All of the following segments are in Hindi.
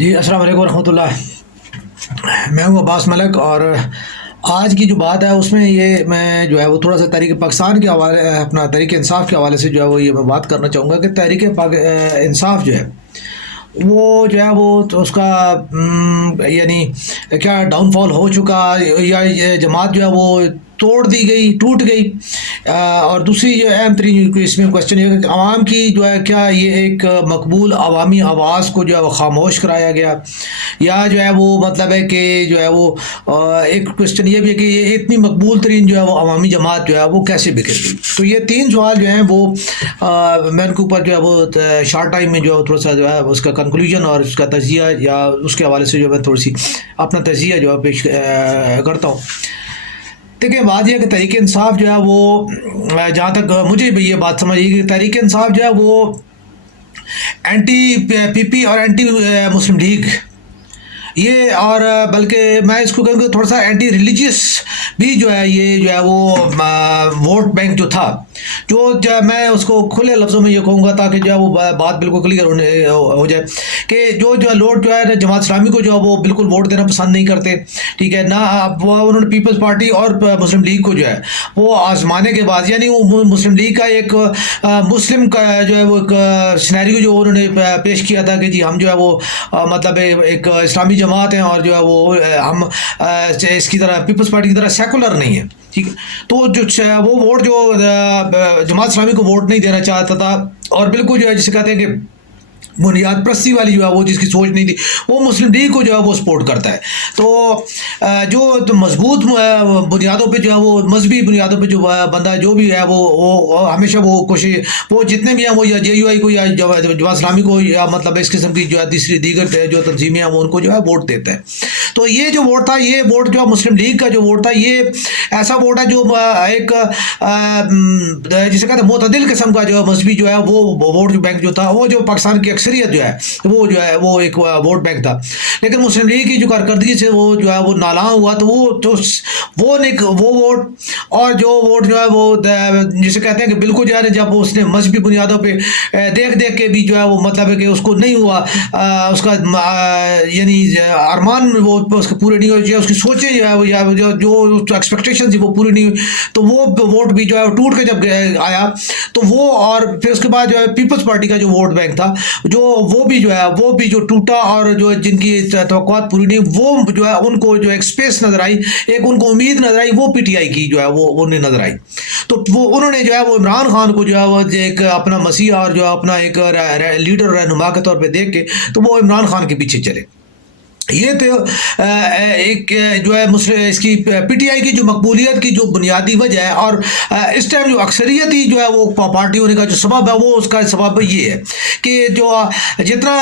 जी, अस्सलाम वालेकुम रहमतुल्लाह। मैं हूँ अब्बास मलिक और आज की जो बात है उसमें ये मैं जो है वो थोड़ा-सा तहरीक पाकिस्तान के हवाले अपना तहरीक इंसाफ के हवाले से जो है वो ये मैं बात करना चाहूँगा कि तहरीक इंसाफ जो है, वो जो है वो तो उसका यानी क्या डाउनफॉल हो चुका या ये जमात जो है वो तोड़ दी गई, टूट गई। और दूसरी जो अहम तरीन इसमें क्वेश्चन ये है कि आवाम की जो है क्या ये एक मकबूल अवामी आवाज़ को जो है वो खामोश कराया गया या जो है वो मतलब है कि जो है वो एक क्वेश्चन ये भी है कि ये इतनी मकबूल तरीन जो है वो अवामी जमात जो है वो कैसे बिखर गई। तो ये तीन सवाल जो हैं वो मैं उनके ऊपर जो है वो शॉर्ट टाइम में जो है थोड़ा सा जो है उसका कंक्लूजन और उसका तजिया या उसके हवाले से जो मैं थोड़ी सी अपना तजिया जो है पेश करता हूँ। देखिए बात यह है कि तहरीक इंसाफ जो है वो जहाँ तक मुझे भी ये बात समझ आई कि तहरीक इंसाफ जो है वो एंटी पीपी और एंटी मुस्लिम लीग ये और बल्कि मैं इसको कहूँगा थोड़ा सा एंटी रिलीजियस भी जो है ये जो है वो वोट बैंक जो था जो मैं उसको खुले लफ्ज़ों में ये कहूँगा ताकि जो है वो बात बिल्कुल क्लियर हो जाए कि जो लोग जो है ना जमात इस्लामी को जो है वो बिल्कुल वोट देना पसंद नहीं करते। ठीक है ना, अब वो उन्होंने पीपल्स पार्टी और मुस्लिम लीग को जो है वो आजमाने के बाद यानी वो मुस्लिम लीग का एक मुस्लिम का जो है वो एक सिनेरियो जो उन्होंने पेश किया था कि जी हम जो है वो मतलब एक इस्लामी जमात हैं और जो है वो हम इसकी तरह पीपल्स पार्टी की तरह सेकुलर नहीं है। ठीक है, तो जो वो वोट जो जमात इस्लामी को वोट नहीं देना चाहता था और बिल्कुल जो है जिसे कहते हैं कि बुनियाद प्रस्ती वाली जो है वो जिसकी सोच नहीं थी वो मुस्लिम लीग को जो है वो सपोर्ट करता है। तो जो तो मजबूत बुनियादों पे जो है वो मजहबी बुनियादों पे जो बंदा जो भी है वो हमेशा वो कोशिश वो जितने भी हैं वो या JUI को या जमात इस्लामी को या मतलब इस किस्म की जो है तीसरी दीगर जो तंजीमें हैं वो उनको जो है वोट देता है। तो ये जो वोट था ये वोट जो मुस्लिम लीग का जो वोट था ये ऐसा वोट है जो एक जिसे कहते हैं मोतदिल किस्म का जो है मजहबी जो है वो वोट जो बैंक जो था वो जो पाकिस्तान की अक्सरियत जो है वो एक वोट बैंक था। लेकिन मुस्लिम लीग की जो कारकर्दगी से वो जो है वो नाला हुआ तो वो वोट और जो वोट जो है वो जिसे कहते हैं कि बिल्कुल जो है जब उसने मजहबी बुनियादों पे देख देख के भी जो है वो मतलब है कि उसको नहीं हुआ उसका यानी अरमान वो उसके पूरे नहीं हुए उसकी सोचें जो है वो या जो एक्सपेक्टेशन थी वो पूरी नहीं हुई तो वो वोट भी जो है टूट के जब आया तो वो और फिर उसके बाद जो है पीपल्स पार्टी का जो वोट बैंक था जो वो भी जो टूटा और जो जिनकी तवक्कुआत पूरी नहीं वो जो है उनको जो एक स्पेस नजर आई एक उनको उम्मीद नजर आई वो PTI की जो है वो उन्हें नजर आई। तो वो उन्होंने जो है वो इमरान खान को जो है वो एक अपना मसीहा और जो अपना एक लीडर रहनुमा के तौर पे देख के तो वो इमरान खान के पीछे चले। ये तो एक जो है मुस्लिम इसकी PTI की जो मकबूलियत की जो बुनियादी वजह है और इस टाइम जो अक्सरियत ही जो है वो पार्टी होने का जो सबब है वो उसका सबब ये है कि जो जितना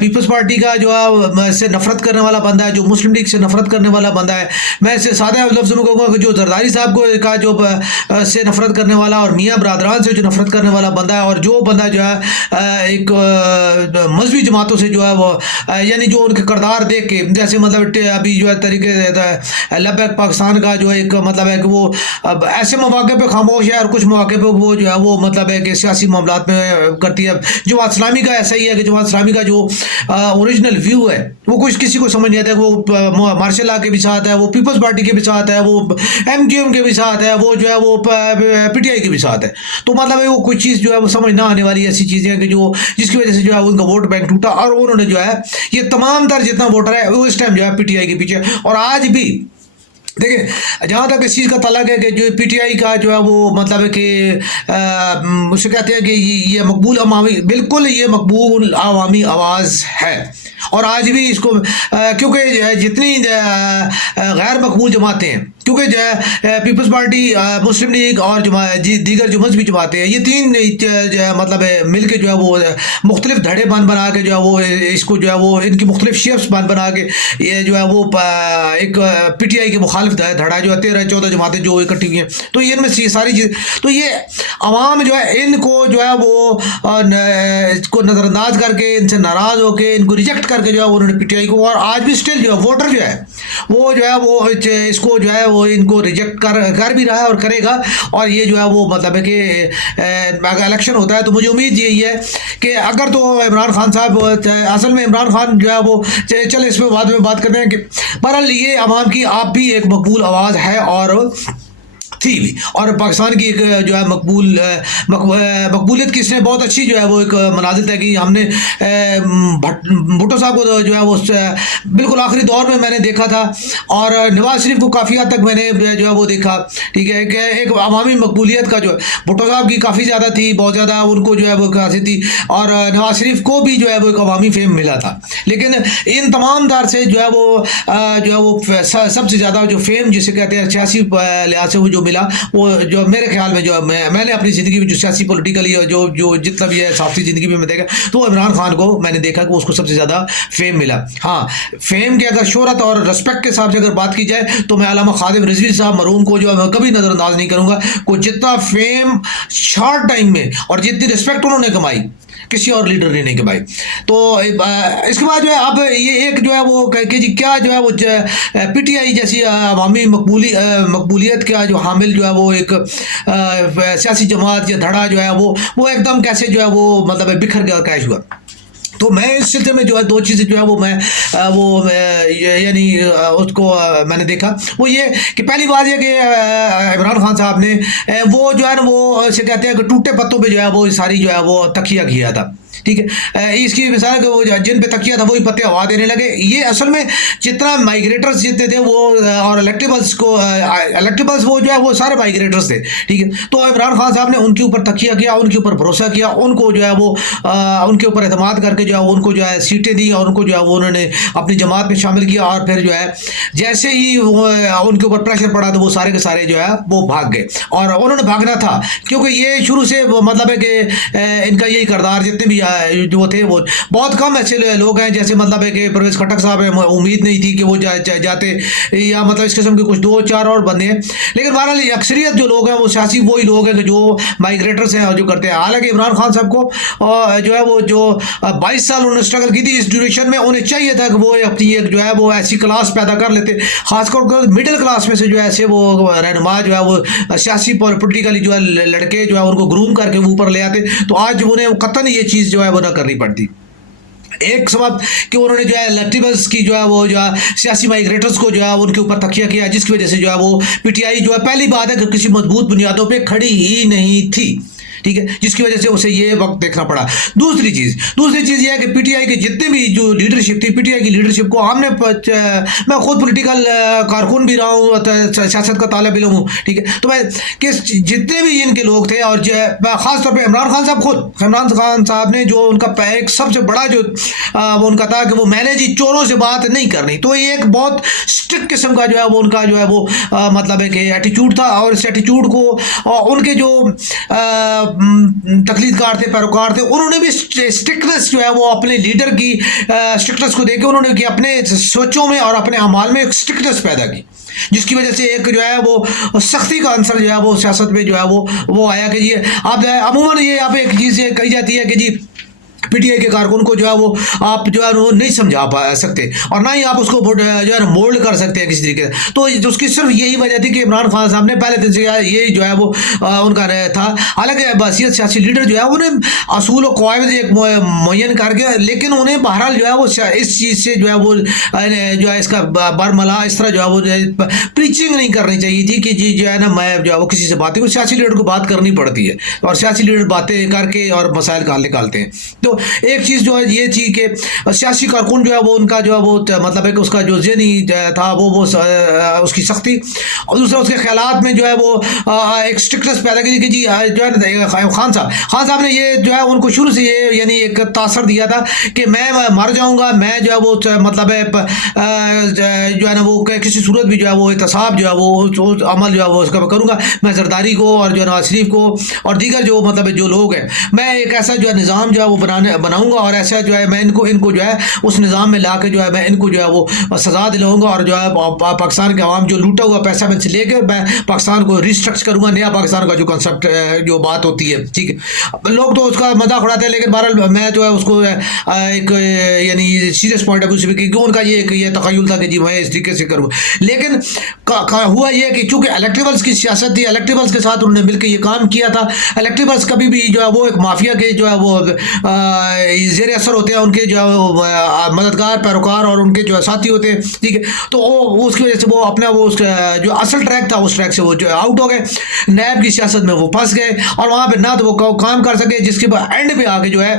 पीपल्स पार्टी का जो है से नफरत करने वाला बंदा है जो मुस्लिम लीग से नफरत करने वाला बंदा है मैं इसे सादा लफ्ज़ में कहूँगा कि जो जरदारी साहब को का जो से नफरत करने वाला और मियाँ बरादरान से जो नफरत करने वाला बंदा है और जो बंदा जो है एक मजहबी जमातों से जो है वो यानी जो उनके करदार देख के जैसे मतलब अभी जो है तरीके लबैक पाकिस्तान का जो एक मतलब है कि वो अब ऐसे मौके पे खामोश है और कुछ मौके पे वो जो है वो मतलब है कि सियासी मामलात में करती है। जमात इस्लामी का ऐसा ही है कि जमात इस्लामी का जो ओरिजिनल व्यू है वो कुछ किसी को समझ नहीं आता वो मार्शल लॉ के भी साथ है वो पीपल्स पार्टी के भी साथ है वो MQM के भी साथ है वो जो है वो PTI के भी साथ है। तो मतलब है वो कुछ चीज़ जो है वो समझ ना आने वाली ऐसी चीज़ें हैं कि जो जिसकी वजह से जो है उनका वोट बैंक टूटा और उन्होंने जो है ये तमाम तर जितना वोटर है वो इस टाइम जो है PTI के पीछे और आज भी देखिए जहाँ तक इस चीज़ का तलक है कि जो PTI का जो है वो मतलब है कि उसे कहते हैं कि ये मकबूल अवामी बिल्कुल ये मकबूल अवामी आवाज़ है और आज भी इसको क्योंकि जितनी गैर मकबूल जमातें हैं क्योंकि पीपल्स पार्टी मुस्लिम लीग और दीगर जो मजहबी जमातें हैं ये तीन मतलब मिल के जो है वो मुख्तलिफ धड़े बना के जो है वो इसको जो है वो इनकी मुख्तलिफ शेप्स बना के ये जो है वो एक PTI के मुखालिफ धड़ा जो है 13-14 जमातें जो इकट्ठी हुई हैं तो ये इनमें सारी चीज़ तो ये अवाम जो है इनको जो है वो इसको नज़रअंदाज करके इनसे नाराज़ होकर इनको रिजेक्ट करके जो है उन्होंने PTI को और आज भी स्टिल जो है वोटर जो है वो इसको जो है वो वो इनको रिजेक्ट कर भी रहा है और करेगा। और ये जो है वो मतलब है कि अगर इलेक्शन होता है तो मुझे उम्मीद यही है कि अगर तो इमरान खान साहब, असल में इमरान खान जो है वो, चल इस पर बाद में बात करते हैं कि बहरहाल ये अवाम की आप भी एक मकबूल आवाज़ है और थी भी, और पाकिस्तान की एक जो है मकबूलियत की इसने बहुत अच्छी जो है वो एक मनाजिल तय की। हमने भुट्टो साहब को जो है वो बिल्कुल आखिरी दौर में मैंने देखा था, और नवाज शरीफ को काफ़ी हद तक मैंने जो है वो देखा। ठीक है कि एक अवामी मकबूलियत का जो भुट्टो साहब की काफ़ी ज़्यादा थी, बहुत ज़्यादा उनको जो है वो खासी थी, और नवाज शरीफ को भी जो है वो एक अवामी फेम मिला था। लेकिन इन तमाम दार से जो है वो सबसे ज़्यादा जो फेम जिसे कहते हैं सियासी लिहाज से वो जो मिला, वो जो मेरे ख्याल में जो मैंने अपनी ज़िंदगी में जो सियासी पॉलिटिकली जो जितना भी है साफ़ी ज़िंदगी में मैं देखा, तो इमरान खान को मैंने देखा कि उसको सबसे ज़्यादा फेम मिला। हाँ, फेम की अगर शोहरत और रिस्पेक्ट के हिसाब से अगर बात की जाए तो मैं अल्लामा खादिम रिजवी साहब मरहूम को जो है मैं कभी नज़रअंदाज नहीं करूँगा। को जितना फेम शॉर्ट टाइम में और जितनी रिस्पेक्ट उन्होंने कमाई किसी और लीडर ने नहीं कमाई। तो इसके बाद जो है अब ये एक जो है वो कि जी क्या जो है वो पीटीआई जैसी अवामी मकबूलियत का जो हामिल जो है वो एक सियासी जमात या धड़ा जो है वो एकदम कैसे जो है वो मतलब बिखर गया, कैश हुआ। तो मैं इस सिलसिले में जो है दो चीज़ें जो है वो यानी उसको मैंने देखा, वो ये कि पहली बात ये कि इमरान खान साहब ने वो जो है ना वो से कहते हैं कि टूटे पत्तों पे जो है वो सारी जो है वो तकिया किया था। ठीक है, इसकी मिसाल कि वो जिन पे तकिया था वही पत्ते हवा देने लगे। ये असल में जितना माइग्रेटर्स जितने थे वो और इलेक्टेबल्स वो जो है वो सारे माइग्रेटर्स थे। ठीक है, तो इमरान खान साहब ने उनके ऊपर तकिया किया, उनके ऊपर भरोसा किया, उनको जो है वो उनके ऊपर एतमाद करके जो है उनको जो है सीटें दी और उनको जो है वो उन्होंने अपनी जमात में शामिल किया। और फिर जो है जैसे ही उनके ऊपर प्रेशर पड़ा तो वो सारे के सारे जो है वो भाग गए, और उन्होंने भागना था क्योंकि ये शुरू से मतलब है कि इनका यही किरदार, जितने भी जो थे वो बहुत कम ऐसे लोग हैं जैसे मतलब है कि परवेज खटक साहब है, उम्मीद नहीं थी कि वो जाते, या मतलब इस किस्म के कुछ दो चार और बंदे हैं। लेकिन बहरहाल अक्सरियत जो लोग हैं वो सियासी वही लोग हैं कि जो माइग्रेटर्स हैं और जो करते हैं। हालांकि इमरान खान साहब को जो है वो जो 22 साल उन्होंने स्ट्रगल की थी इस ड्यूरेशन में, उन्हें चाहिए था कि वो अपनी एक जो है वो ऐसी क्लास पैदा कर लेते, खासकर मिडिल क्लास में से जो ऐसे वो रहनुमा जो है वो सियासी पॉलिटिकली जो है लड़के जो है उनको ग्रूम करके ऊपर ले आते, तो आज उन्हें कतन ये चीज़ जो है वो ना करनी पड़ती। एक सबब कि उन्होंने जो है इलेक्टेबल्स की जो है वो जो है सियासी माइग्रेटर्स को जो है उनके ऊपर तकिया किया, जिसकी वजह से जो है वो पीटीआई जो है पहली बात है कि किसी मजबूत बुनियादों पे खड़ी ही नहीं थी। ठीक है, जिसकी वजह से उसे ये वक्त देखना पड़ा। दूसरी चीज़ ये है कि पीटीआई के जितने भी जो लीडरशिप थी, पीटीआई की लीडरशिप को हमने मैं खुद पॉलिटिकल कारकुन भी रहा हूँ, सियासत का तालिब इल्म हूँ। ठीक है, तो मैं कि जितने भी इनके लोग थे और ख़ास तौर पे इमरान खान साहब ने जो उनका एक सबसे बड़ा जो उनका था कि वो मैंने जी चोरों से बात नहीं करनी, तो ये एक बहुत स्ट्रिक्ट किस्म का जो है वो उनका जो है वो मतलब है कि एटीट्यूड था। और इस एटीट्यूड को उनके जो तकलीदकार थे, पैरोकार थे, उन्होंने भी स्ट्रिक्टनेस जो है वो अपने लीडर की स्ट्रिक्टनेस को देके उन्होंने कि अपने सोचों में और अपने अमाल में एक स्ट्रिक्टनेस पैदा की, जिसकी वजह से एक जो है वो सख्ती का आंसर जो है वो सियासत में जो है वो आया कि जी आप अमूमन ये आप एक चीज़ कही जाती है कि जी पीटीआई के कारकुन को जो है वो आप जो है वो नहीं समझा सकते और ना ही आप उसको जो है मोल्ड कर सकते हैं किसी तरीके से। तो उसकी सिर्फ यही वजह थी कि इमरान खान साहब ने पहले दिन से ये जो है वो उनका था। हालांकि बहसीत सियासी लीडर जो है उन्हें असूल और कवायद एक मुयन करके, लेकिन उन्हें बहरहाल जो है वो इस चीज़ से जो है वो जो है इसका बरमला इस तरह जो है वो प्रीचिंग नहीं करनी चाहिए थी कि जी जो है ना मैं जो है वो किसी से बातें, वो सियासी लीडर को बात करनी पड़ती है और सियासी लीडर बातें करके और मसाइल का हल निकालते हैं। तो एक चीज़ जो है ये थी कि सियासी कारकुन जो है वो उनका जो है वो मतलब है कि उसका जो ज़हनी था वो उसकी सख्ती, और दूसरा उसके ख्यालात में जो है वो एक स्ट्रिक्टनेस पैदा की कि जी जो है खान साहब ने ये जो है उनको शुरू से ये यानी एक तासर दिया था कि मैं मर जाऊँगा, मैं जो है वो मतलब है जो है ना वो किसी सूरत भी जो है वो एहतसाब जो है वो अमल जो है वो उसका करूँगा। मैं जरदारी को और जो नवाज शरीफ को और दीगर जो मतलब जो लोग हैं, मैं एक ऐसा जो है निज़ाम जो है वो बना बनाऊंगा और ऐसा जो है मैं इनको जो है उस निज़ाम में ला के जो है मैं इनको जो है वो सज़ा दिलाऊंगा और जो है पाकिस्तान के अवाम जो लूटा हुआ पैसा मैं से लेकर मैं पाकिस्तान को रिस्ट्रक्चर करूंगा, नया पाकिस्तान का जो कंसेप्ट जो बात होती है, ठीक है। लोग तो उसका मजाक उड़ाते हैं, लेकिन बहरहाल मैं जो है उसको एक यानी सीरियस पॉइंट ऑफ व्यू से उनका ये तखय्युल था कि जी मैं इस तरीके से करूँ। लेकिन हुआ ये कि चूंकि इलेक्टेबल्स की सियासत थी, इलेक्टेबल्स के साथ उन्होंने मिलकर ये काम किया था। इलेक्टेबल्स कभी भी जो है वो एक माफिया के जो है वो जेर असर होते हैं, उनके जो है मददगार पैरोकार और उनके जो है साथी होते हैं, ठीक है। तो वो उसकी वजह से वो अपना वो जो असल ट्रैक था उस ट्रैक से वो जो आउट हो गए, नैब की सियासत में वो फंस गए और वहाँ पे ना तो वो काम कर सके, जिसके एंड पे आके जो है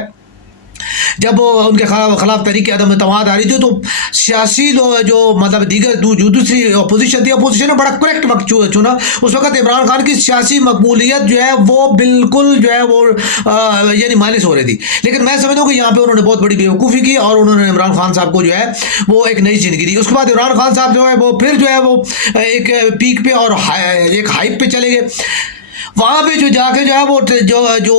जब वो उनके खिलाफ तरीके अदम एतमाद आ रही थी तो सियासी जो मतलब दीगर जो दूसरी अपोजिशन थी, अपोजिशन ने बड़ा करेक्ट वक्त चुना। उस वक्त इमरान खान की सियासी मकबूलियत जो है वो बिल्कुल जो है वो यानी माइनस हो रही थी। लेकिन मैं समझता हूँ कि यहाँ पे उन्होंने बहुत बड़ी बेवकूफ़ी की और उन्होंने इमरान खान साहब को जो है वो एक नई जिंदगी दी। उसके बाद इमरान खान साहब जो है वो फिर जो है वो एक पीक पे और एक हाइप पे चले गए। वहाँ पे जो जाके जो है वो जो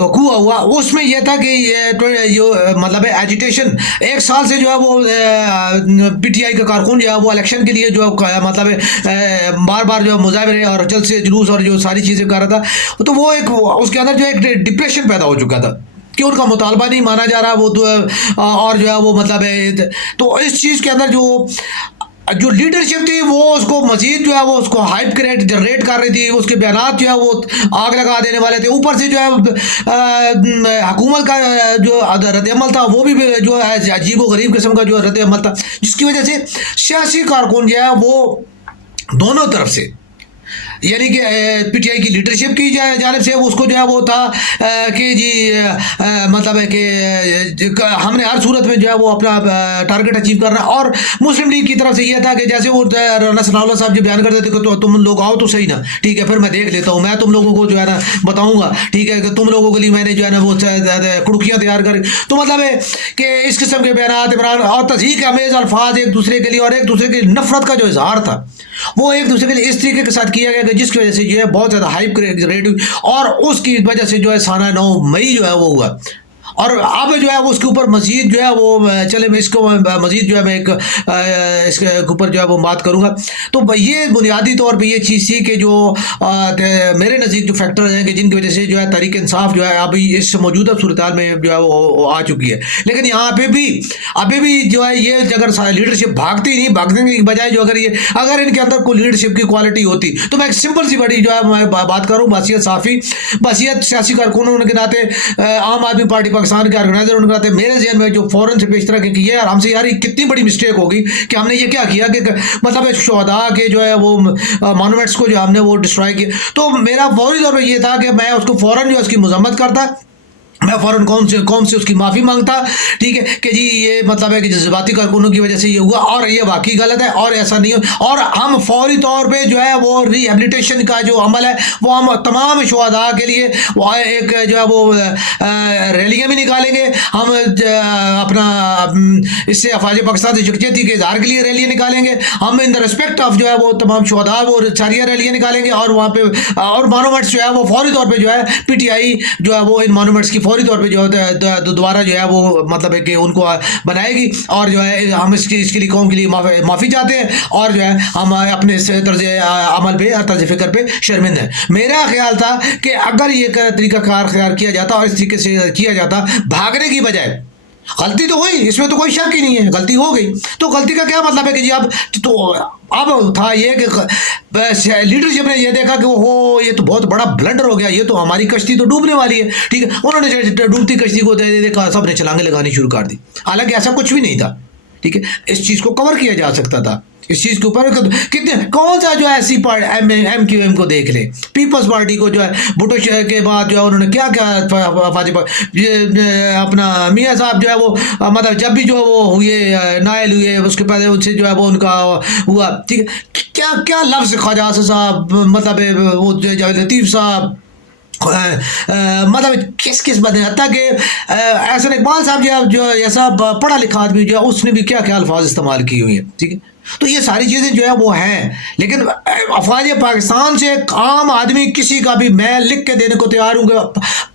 वकूआ हुआ उसमें यह था कि ये मतलब है एजिटेशन, एक साल से जो है वो पीटीआई का कारकुन जो है वो इलेक्शन के लिए जो मतलब है बार बार जो मुजाहरे और जल्द से जुलूस और जो सारी चीज़ें कर रहा था, तो वो एक उसके अंदर जो एक डिप्रेशन पैदा हो चुका था कि उनका मुतालबा नहीं माना जा रहा वो और जो है वो मतलब है। तो इस चीज़ के अंदर जो लीडरशिप थी वो उसको मजीद जो है वो उसको हाइप क्रिएट जनरेट कर रही थी, उसके बयानात जो है वो आग लगा देने वाले थे। ऊपर से जो है हुकूमत का जो रद्द-ए-अमल था वो भी जो है अजीब व गरीब किस्म का जो रद्द-ए-अमल था, जिसकी वजह से सियासी कारकुन जो है वो दोनों तरफ से यानी कि पीटीआई की लीडरशिप की जानिब से उसको जो है वो था कि जी मतलब है कि हमने हर सूरत में जो है वो अपना टारगेट अचीव करना, और मुस्लिम लीग की तरफ से ये था कि जैसे वो राना सनाउल्लाह साहब जो बयान करते थे कि तो तुम लोग आओ तो सही ना, ठीक है, फिर मैं देख लेता हूँ, मैं तुम लोगों को जो है ना बताऊँगा, ठीक है, कि तुम लोगों के लिए मैंने जो है ना वो कुड़कियाँ तैयार करी। तो मतलब है कि इस किस्म के बयान इमरान और तस्हीक अमेज़ अल्फाज एक दूसरे के लिए और एक दूसरे की नफरत का जो इजहार था वो एक दूसरे के लिए इस तरीके के साथ किया गया कि जिसकी वजह से जो है बहुत ज़्यादा हाइप क्रिएट हुई और उसकी वजह से जो है साना 9 मई जो है वो हुआ। और अब जो है उसके ऊपर मजीद जो है वो चले मैं इसको मजीद जो है मैं एक इसके ऊपर जो है वो बात करूँगा। तो ये बुनियादी तौर पे ये चीज़ थी कि जो मेरे नज़दीक जो फैक्टर हैं कि जिनकी वजह से जो है तहरीक इंसाफ जो है अभी इस मौजूदा सूरत हाल में जो है वो आ चुकी है। लेकिन यहाँ पे भी अभी भी जो है ये अगर लीडरशिप भागने की बजाय जो अगर इनके अंदर कोई लीडरशिप की क्वालिटी होती तो मैं एक सिंपल सी बड़ी जो है मैं बात करूँ, बसीयत साफ़ी बसीयत सियासी कारकुनों के नाते आम आदमी पार्टी पाकिस्तान के ऑर्गेनाइजर उनके नाते मेरे जहन में जो फौरन से पेश तरह की यार हमसे यार कितनी बड़ी मिस्टेक होगी कि हमने ये क्या किया कि मतलब शोहदा के जो है वो मॉन्यूमेंट्स को जो हमने वो डिस्ट्रॉय किया। तो मेरा फौरी तौर पर ये था कि मैं उसको फौरन जो है उसकी मजम्मत करता, मैं फ़ौरन कौन से उसकी माफ़ी मांगता, ठीक है, कि जी ये मतलब है कि जज्बाती कारकुनों की वजह से ये हुआ और ये वाकई गलत है और ऐसा नहीं हो। और हम फौरी तौर पे जो है वो रिहेबिलिटेशन का जो अमल है वो हम तमाम शुहदा के लिए वो एक जो है वो रैलियाँ भी निकालेंगे, हम अपना इससे अफवाज पाकिस्तान से यकजहती के इजहार के लिए रैलियाँ निकालेंगे, हम इन द रिस्पेक्ट ऑफ जो है वो तमाम शुहदा वो सारिया रैलियाँ निकालेंगे और वहाँ पे और मॉन्यूमेंट्स जो है वो फौरी तौर पर जो है पीटीआई जो है वो इन मॉन्यूमेंट्स की फौरी तौर पे जो है दोबारा जो है वो मतलब है कि उनको बनाएगी और जो है हम इसके लिए कौम के लिए माफ़ी चाहते हैं और जो है हम अपने तर्ज अमल पे तर्ज फ़िक्र पे शर्मिंदा है। मेरा ख्याल था कि अगर ये तरीक़ाकार अख्तियार किया जाता और इस तरीके से किया जाता भागने की बजाय, गलती तो हुई इसमें तो कोई शक ही नहीं है, गलती हो गई, तो गलती का क्या मतलब है कि जी अब था ये कि लीडरशिप ने ये देखा कि हो ये तो बहुत बड़ा ब्लंडर हो गया, ये तो हमारी कश्ती तो डूबने वाली है, ठीक है, उन्होंने डूबती कश्ती को देखा सबने छलांगे लगानी शुरू कर दी, हालांकि ऐसा कुछ भी नहीं था, ठीक है, इस चीज़ को कवर किया जा सकता था। इस चीज़ के ऊपर कितने कौन सा जो है ऐसी MQM को देख ले, पीपल्स पार्टी को जो है भुट्टो के बाद जो है उन्होंने क्या क्या अपना मियाँ साहब जो है वो मतलब जब भी जो वो हुए नायल हुए उसके पहले उनसे जो है वो उनका हुआ, ठीक है, क्या क्या लफ्ज़ ख्वाजा साहब मतलब वो जावेद लतीफ़ साहब मतलब किस बने, हत्ता कि एहसन इकबाल साहब जो ऐसा पढ़ा लिखा आदमी जो है उसने भी क्या क्या अल्फाज इस्तेमाल की हुई हैं, ठीक है। तो ये सारी चीज़ें जो है वो हैं, लेकिन अफवाज पाकिस्तान से एक आम आदमी किसी का भी मैं लिख के देने को तैयार हूँ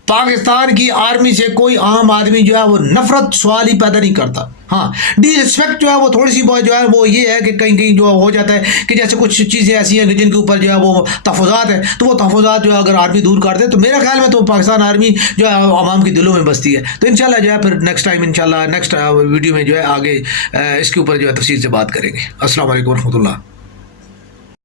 पाकिस्तान की आर्मी से कोई आम आदमी जो है वो नफरत सवाल ही पैदा नहीं करता। हाँ, डिसरिस्पेक्ट जो है वो थोड़ी सी बहुत जो है वो ये है कि कहीं कहीं जो हो जाता है कि जैसे कुछ चीज़ें ऐसी हैं कि जिनके ऊपर जो है वो तहफ़्फ़ुज़ात है, तो वो तहफ़्फ़ुज़ात जो है अगर आर्मी दूर कर दे तो मेरे ख्याल में तो पाकिस्तान आर्मी जो है आवाम के दिलों में बसती है। तो इंशाल्लाह जो है फिर नेक्स्ट टाइम इंशाल्लाह नेक्स्ट वीडियो में जो है आगे इसके ऊपर जो है तफसील से बात करेंगे। अस्सलाम वालेकुम रहमतुल्लाह।